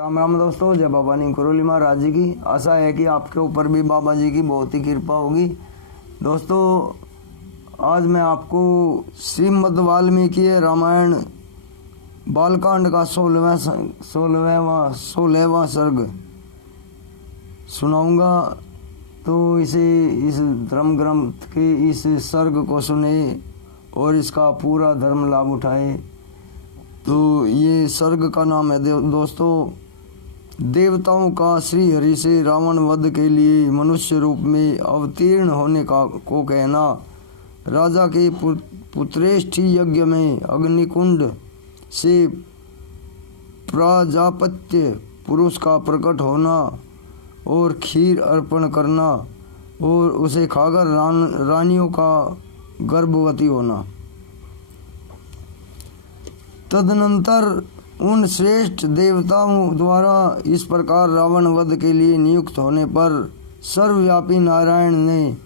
राम राम दोस्तों, जय बाबा नीम करोली महाराज जी की। आशा है कि आपके ऊपर भी बाबा जी की बहुत ही कृपा होगी। दोस्तों, आज मैं आपको श्रीमद् वाल्मीकि रामायण बालकांड का 16वां सर्ग सुनाऊंगा। तो इस धर्म ग्रंथ के इस सर्ग को सुने और इसका पूरा धर्म लाभ उठाए। तो ये सर्ग का नाम है दोस्तों, देवताओं का श्री हरि से रावण वध के लिए मनुष्य रूप में अवतीर्ण होने का को कहना। राजा के पुत्रेष्ठी यज्ञ में अग्निकुंड से प्राजापत्य पुरुष का प्रकट होना और खीर अर्पण करना और उसे खाकर रानियों का गर्भवती होना। तदनंतर उन श्रेष्ठ देवताओं द्वारा इस प्रकार रावण वध के लिए नियुक्त होने पर सर्वव्यापी नारायण ने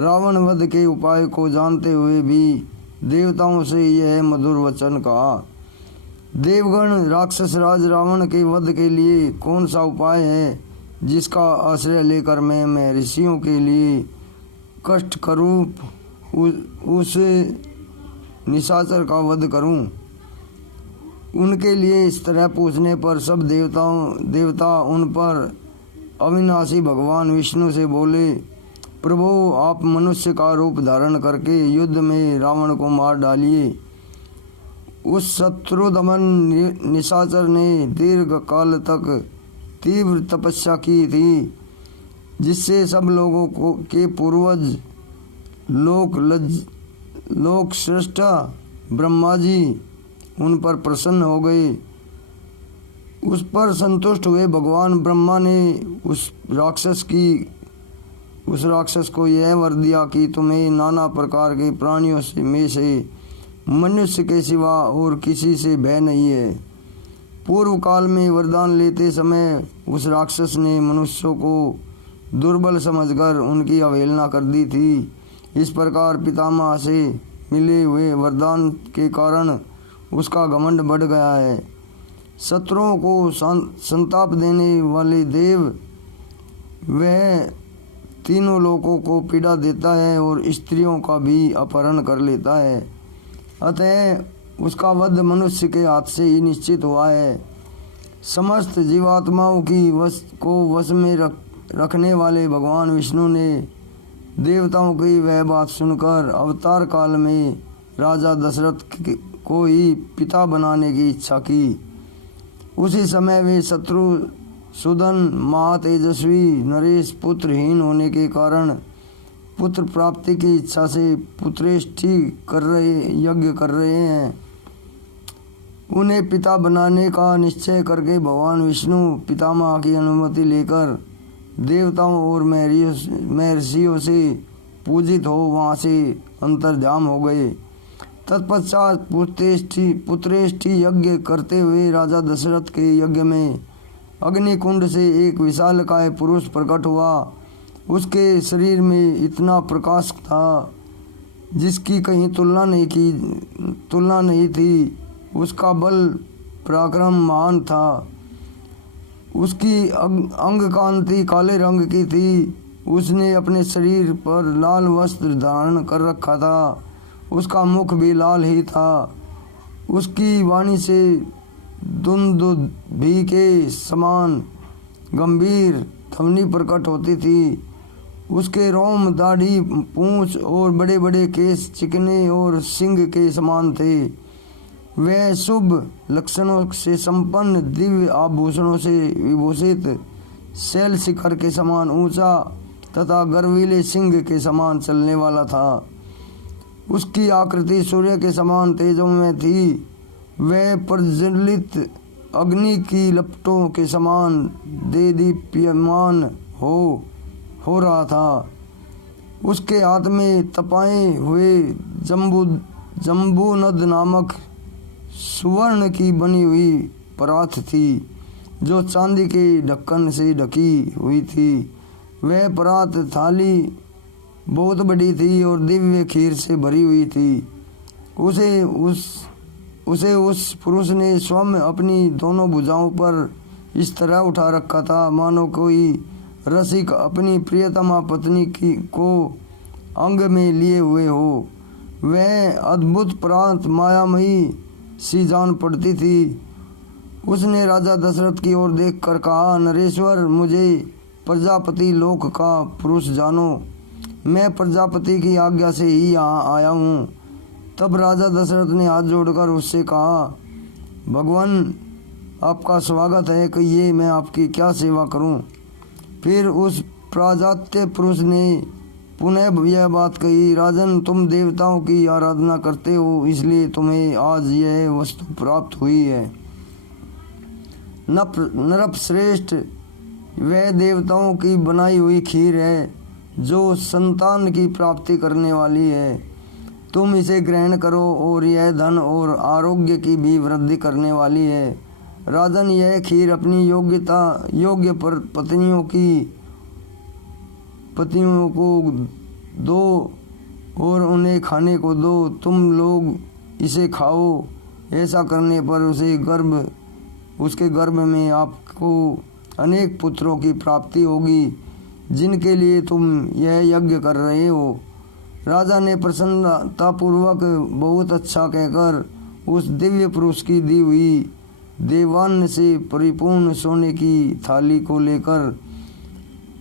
रावण वध के उपाय को जानते हुए भी देवताओं से यह मधुर वचन कहा। देवगण, राक्षस राज रावण के वध के लिए कौन सा उपाय है जिसका आश्रय लेकर मैं ऋषियों के लिए कष्ट करूप उस निशाचर का वध करूं? उनके लिए इस तरह पूछने पर सब देवता उन पर अविनाशी भगवान विष्णु से बोले, प्रभु, आप मनुष्य का रूप धारण करके युद्ध में रावण को मार डालिए। उस शत्रुदमन निशाचर ने दीर्घ काल तक तीव्र तपस्या की थी, जिससे सब लोगों के पूर्वज लोक श्रेष्ठा ब्रह्मा जी उन पर प्रसन्न हो गए। उस पर संतुष्ट हुए भगवान ब्रह्मा ने उस राक्षस को यह वर दिया कि तुम्हें नाना प्रकार के प्राणियों में से मनुष्य के सिवा और किसी से भय नहीं है। पूर्व काल में वरदान लेते समय उस राक्षस ने मनुष्यों को दुर्बल समझकर उनकी अवहेलना कर दी थी। इस प्रकार पितामह से मिले हुए वरदान के कारण उसका घमंड बढ़ गया है। शत्रुओं को संताप देने वाले देव वह तीनों लोकों को पीड़ा देता है और स्त्रियों का भी अपहरण कर लेता है। अतः उसका वध मनुष्य के हाथ से ही निश्चित हुआ है। समस्त जीवात्माओं की वश में रखने वाले भगवान विष्णु ने देवताओं की वह बात सुनकर अवतार काल में राजा दशरथ को ही पिता बनाने की इच्छा की। उसी समय वे शत्रुसूदन महातेजस्वी नरेश पुत्रहीन होने के कारण पुत्र प्राप्ति की इच्छा से पुत्रेष्ठी यज्ञ कर रहे हैं। उन्हें पिता बनाने का निश्चय करके भगवान विष्णु पितामह की अनुमति लेकर देवताओं और महर्षियों से पूजित हो वहाँ से अंतर्धान हो गए। तत्पश्चात पुत्रेष्ठी यज्ञ करते हुए राजा दशरथ के यज्ञ में अग्निकुंड से एक विशालकाय पुरुष प्रकट हुआ। उसके शरीर में इतना प्रकाश था जिसकी कहीं तुलना नहीं थी। उसका बल पराक्रम महान था। उसकी अंग कांति काले रंग की थी। उसने अपने शरीर पर लाल वस्त्र धारण कर रखा था। उसका मुख भी लाल ही था। उसकी वाणी से दुंदुभि के समान गंभीर ध्वनि प्रकट होती थी। उसके रोम, दाढ़ी, पूंछ और बड़े बड़े केस चिकने और सिंह के समान थे। वह शुभ लक्षणों से संपन्न, दिव्य आभूषणों से विभूषित, शैल शिखर के समान ऊंचा तथा गर्वीले सिंह के समान चलने वाला था। उसकी आकृति सूर्य के समान तेजोमय थी। वह प्रज्वलित अग्नि की लपटों के समान देदीप्यमान हो रहा था। उसके हाथ में तपाए हुए जम्बूनद नामक सुवर्ण की बनी हुई परात थी, जो चांदी के ढक्कन से ढकी हुई थी। वह परात थाली बहुत बड़ी थी और दिव्य खीर से भरी हुई थी। उसे उस पुरुष ने स्वयं अपनी दोनों भुजाओं पर इस तरह उठा रखा था मानो कोई रसिक अपनी प्रियतमा पत्नी की को अंग में लिए हुए हो। वह अद्भुत प्रांत मायामयी सी जान पड़ती थी। उसने राजा दशरथ की ओर देखकर कहा, नरेश्वर, मुझे प्रजापति लोक का पुरुष जानो। मैं प्रजापति की आज्ञा से ही यहाँ आया हूँ। तब राजा दशरथ ने हाथ जोड़कर उससे कहा, भगवान, आपका स्वागत है, कहिए मैं आपकी क्या सेवा करूँ। फिर उस प्राजात्य पुरुष ने पुनः यह बात कही, राजन, तुम देवताओं की आराधना करते हो, इसलिए तुम्हें आज यह वस्तु प्राप्त हुई है। नरप श्रेष्ठ, वह देवताओं की बनाई हुई खीर है जो संतान की प्राप्ति करने वाली है। तुम इसे ग्रहण करो और यह धन और आरोग्य की भी वृद्धि करने वाली है। राजन, यह खीर अपनी योग्य पर पतियों को दो और उन्हें खाने को दो। तुम लोग इसे खाओ। ऐसा करने पर उसके गर्भ में आपको अनेक पुत्रों की प्राप्ति होगी, जिनके लिए तुम यह यज्ञ कर रहे हो। राजा ने प्रसन्नतापूर्वक बहुत अच्छा कहकर उस दिव्य पुरुष की दी हुई देवान्न से परिपूर्ण सोने की थाली को लेकर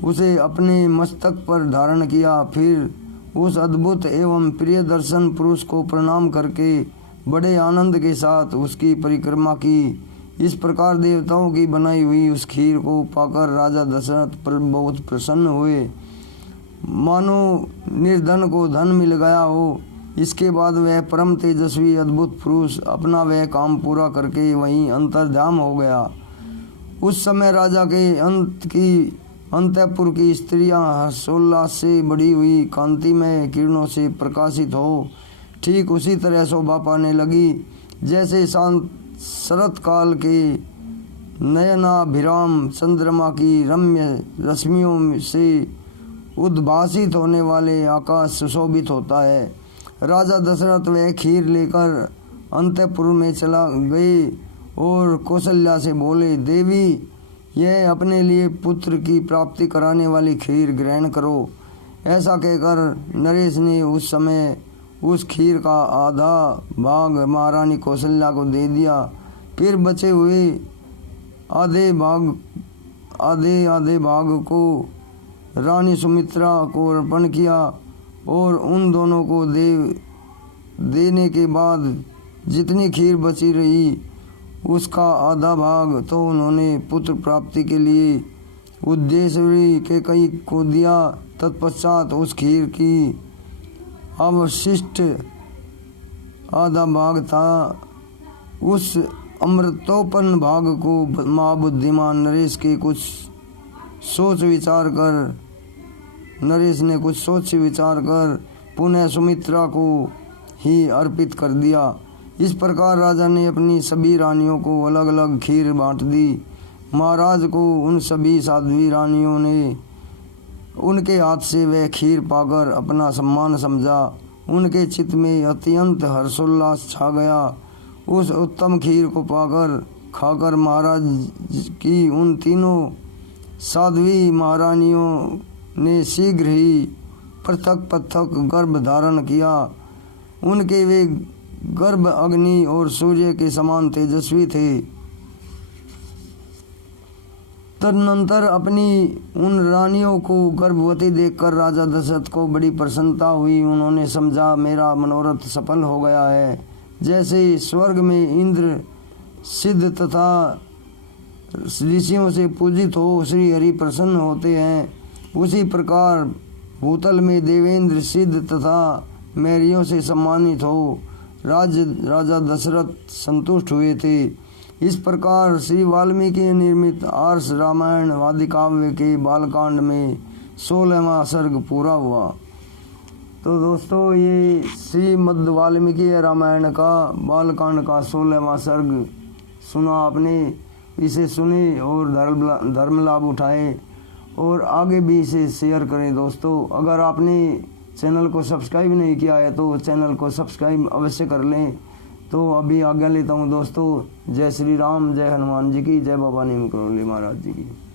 उसे अपने मस्तक पर धारण किया। फिर उस अद्भुत एवं प्रिय दर्शन पुरुष को प्रणाम करके बड़े आनंद के साथ उसकी परिक्रमा की। इस प्रकार देवताओं की बनाई हुई उस खीर को पाकर राजा दशरथ पर बहुत प्रसन्न हुए, मानो निर्धन को धन मिल गया हो। इसके बाद वह परम तेजस्वी अद्भुत पुरुष अपना वह काम पूरा करके वहीं अंतर्धान हो गया। उस समय राजा के अंतःपुर की स्त्रियां हर्षोल्लास से बढ़ी हुई कांतिमय किरणों से प्रकाशित हो ठीक उसी तरह शोभा पाने लगी जैसे शांत शरत काल के नयनाभिराम चंद्रमा की रम्य रश्मियों से उद्भासित होने वाले आकाश सुशोभित होता है। राजा दशरथ वह खीर लेकर अंतःपुर में चला गए और कौशल्या से बोले, देवी, यह अपने लिए पुत्र की प्राप्ति कराने वाली खीर ग्रहण करो। ऐसा कहकर नरेश ने उस समय उस खीर का आधा भाग महारानी कौशल्या को दे दिया। फिर बचे हुए आधे भाग को रानी सुमित्रा को अर्पण किया और उन दोनों को देने के बाद जितनी खीर बची रही उसका आधा भाग तो उन्होंने पुत्र प्राप्ति के लिए उद्देश्यरी के कई को दिया। तत्पश्चात उस खीर की अवशिष्ट आधा भाग था उस अमृतोपन भाग को महाबुद्धिमान नरेश ने कुछ सोच विचार कर पुनः सुमित्रा को ही अर्पित कर दिया। इस प्रकार राजा ने अपनी सभी रानियों को अलग अलग खीर बांट दी। महाराज को उन सभी साध्वी रानियों ने उनके हाथ से वह खीर पाकर अपना सम्मान समझा। उनके चित्त में अत्यंत हर्षोल्लास छा गया। उस उत्तम खीर को खाकर महाराज की उन तीनों साध्वी महारानियों ने शीघ्र ही पृथक गर्भ धारण किया। उनके वे गर्भ अग्नि और सूर्य के समान तेजस्वी थे। तदनंतर अपनी उन रानियों को गर्भवती देखकर राजा दशरथ को बड़ी प्रसन्नता हुई। उन्होंने समझा, मेरा मनोरथ सफल हो गया है। जैसे स्वर्ग में इंद्र सिद्ध तथा ऋषियों से पूजित हो श्री हरि प्रसन्न होते हैं, उसी प्रकार भूतल में देवेंद्र सिद्ध तथा मैरियों से सम्मानित हो राजा दशरथ संतुष्ट हुए थे। इस प्रकार श्री वाल्मीकि निर्मित आर्ष रामायण आदि काव्य के बालकांड में 16वां सर्ग पूरा हुआ। तो दोस्तों, ये श्रीमद् वाल्मीकि रामायण का बालकांड का 16वां सर्ग सुना आपने। इसे सुने और धर्म लाभ उठाए और आगे भी इसे शेयर करें। दोस्तों, अगर आपने चैनल को सब्सक्राइब नहीं किया है तो चैनल को सब्सक्राइब अवश्य कर लें तो अभी आज्ञा लेता हूँ दोस्तों। जय श्री राम, जय हनुमान जी की, जय बाबा नीम करोली महाराज जी की।